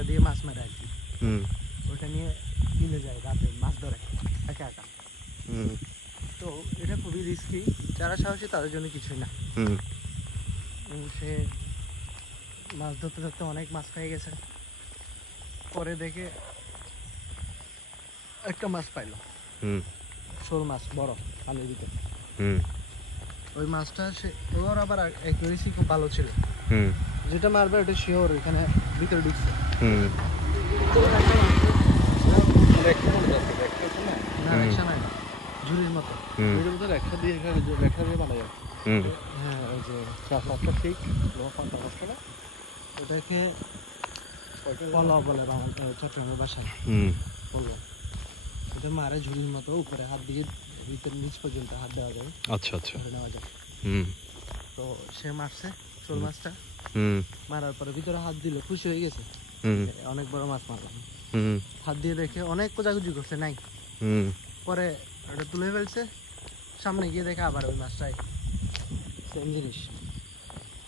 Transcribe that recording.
ওটা দিয়ে মাছ মারে আর কি। ওটা নিয়ে বিলে যায় রাতে মাছ ধরে একা একা। তো এটা খুবই রিস্কি, যারা সাহসী তাদের জন্য কিছুই না। সে মাছ ধরতে ধরতে অনেক মাছ পেয়ে গেছে, পরে দেখে একটা মাছ পাইলো, শোল মাছ বড় পানির ভিতরে। ওই মাছটা সে ওর আবার অ্যাকুরেসি খুব ভালো ছিল, যেটা মারবে ওটা শিওর ওইখানে ভিতরে ঢুকছে। না রেখা নাই, ঝুড়ির মতো রেখা দিয়ে বানায়। হ্যাঁ ওই যে ঠিক ওটাকে পলা বলে চট্টগ্রামের ভাষায় পলা। ওটা মারে ঝুড়ির মতো উপরে হাত দিয়ে ভিতরে নিচ পর্যন্ত হাত দেওয়া যায়। আচ্ছা আচ্ছা, নেওয়া যায়। তো সে মারছে শোল মাছটা, মারার পরে ভিতরে হাত দিল, খুশি হয়ে গেছে, অনেক বড় মাছ মারলাম। হাত দিয়ে দেখে অনেক খোঁজাখুঁজি করছে, নাই। পরে ওটা তুলে ফেলছে, সামনে গিয়ে দেখে আবার ওই মাছটাই সেম জিনিস।